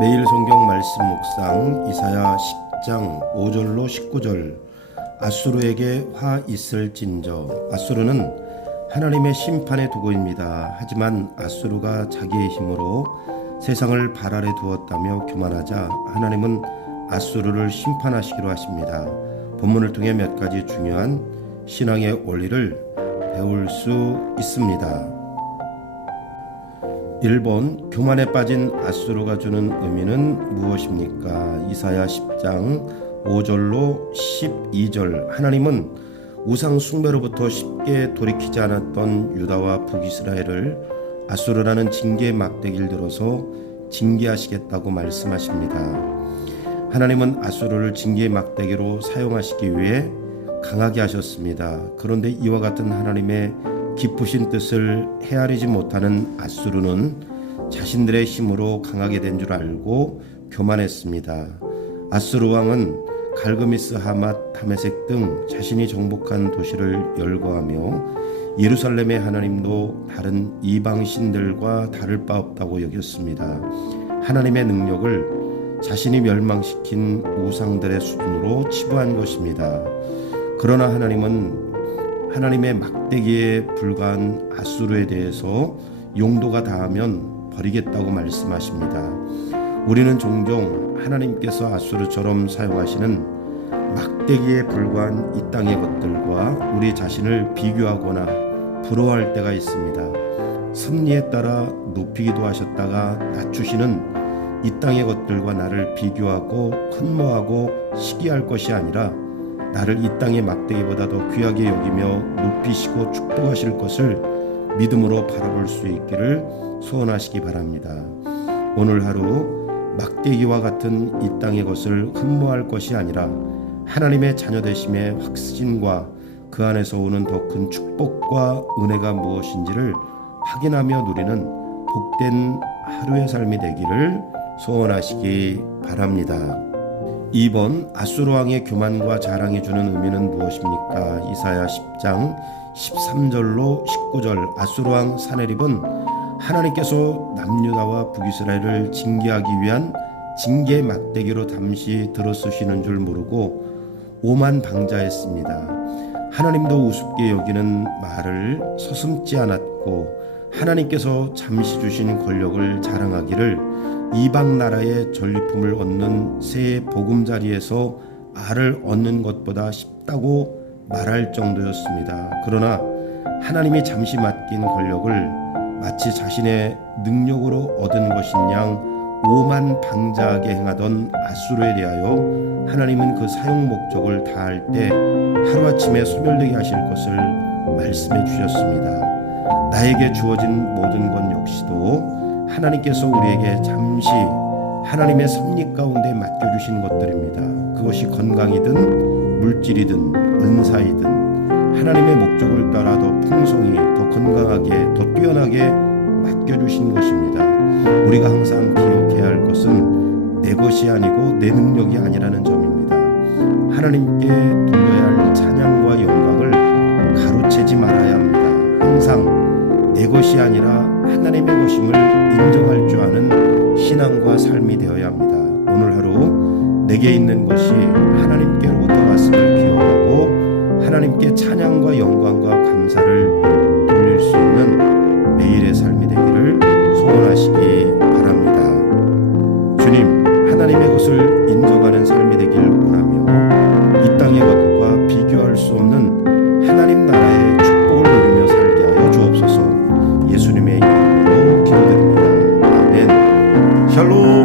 매일 성경 말씀 묵상 이사야 10장 5절로 19절. 아수르에게 화 있을진저. 아수르는 하나님의 심판의 도구입니다. 하지만 아수르가 자기의 힘으로 세상을 발 아래 두었다며 교만하자 하나님은 아수르를 심판하시기로 하십니다. 본문을 통해 몇 가지 중요한 신앙의 원리를 배울 수 있습니다. 1번, 교만에 빠진 아수르가 주는 의미는 무엇입니까? 이사야 10장 5절로 12절. 하나님은 우상 숭배로부터 쉽게 돌이키지 않았던 유다와 북이스라엘을 아수르라는 징계의 막대기를 들어서 징계하시겠다고 말씀하십니다. 하나님은 아수르를 징계의 막대기로 사용하시기 위해 강하게 하셨습니다. 그런데 이와 같은 하나님의 깊으신 뜻을 헤아리지 못하는 아수르는 자신들의 힘으로 강하게 된 줄 알고 교만했습니다. 아수르 왕은 갈그미스, 하맛, 다메섹 등 자신이 정복한 도시를 열거하며 예루살렘의 하나님도 다른 이방 신들과 다를 바 없다고 여겼습니다. 하나님의 능력을 자신이 멸망시킨 우상들의 수준으로 치부한 것입니다. 그러나 하나님은 하나님의 막대기에 불과한 아수르에 대해서 용도가 다하면 버리겠다고 말씀하십니다. 우리는 종종 하나님께서 아수르처럼 사용하시는 막대기에 불과한 이 땅의 것들과 우리 자신을 비교하거나 부러워할 때가 있습니다. 섭리에 따라 높이기도 하셨다가 낮추시는 이 땅의 것들과 나를 비교하고 흠모하고 시기할 것이 아니라 나를 이 땅의 막대기보다 더 귀하게 여기며 높이시고 축복하실 것을 믿음으로 바라볼 수 있기를 소원하시기 바랍니다. 오늘 하루 막대기와 같은 이 땅의 것을 흠모할 것이 아니라 하나님의 자녀 되심의 확신과 그 안에서 오는 더 큰 축복과 은혜가 무엇인지를 확인하며 누리는 복된 하루의 삶이 되기를 소원하시기 바랍니다. 2번, 아수르 왕의 교만과 자랑이 주는 의미는 무엇입니까? 이사야 10장 13절로 19절. 아수르 왕 사네립은 하나님께서 남유다와 북이스라엘을 징계하기 위한 징계 막대기로 잠시 들어쓰시는 줄 모르고 오만방자했습니다. 하나님도 우습게 여기는 말을 서슴지 않았고 하나님께서 잠시 주신 권력을 자랑하기를 이방 나라의 전리품을 얻는 새 보금자리에서 알을 얻는 것보다 쉽다고 말할 정도였습니다. 그러나 하나님이 잠시 맡긴 권력을 마치 자신의 능력으로 얻은 것인 양 오만방자하게 행하던 아수르에 대하여 하나님은 그 사용 목적을 다할 때 하루아침에 소멸되게 하실 것을 말씀해 주셨습니다. 나에게 주어진 모든 것 역시도 하나님께서 우리에게 잠시 하나님의 섭리 가운데 맡겨주신 것들입니다. 그것이 건강이든 물질이든 은사이든 하나님의 목적을 따라 더 풍성히, 더 건강하게, 더 뛰어나게 맡겨주신 것입니다. 우리가 항상 기억해야 할 것은 내 것이 아니고 내 능력이 아니라는 점입니다. 하나님께 돌려야 할 찬양과 영광을 가로채지 말아야 합니다. 항상 내 것이 아니라 하나님의 것임을 인정할 줄 아는 신앙과 삶이 되어야 합니다. 오늘 하루 내게 있는 것이 하나님께로부터 왔음을 기억하고 하나님께 찬양과 영광과 감사를 돌릴 수 있는 매일의 삶이 되기를 소원하시기 바랍니다. 주님, 하나님의 것을 인정하는 삶이 되기를 원하며 이 땅의 것과 비교할 수 없는 하나님 나라의 축복을 누리며 살게 하여 주옵소서. 예수님의 이름으로 기도드립니다. 아멘. 샬롬.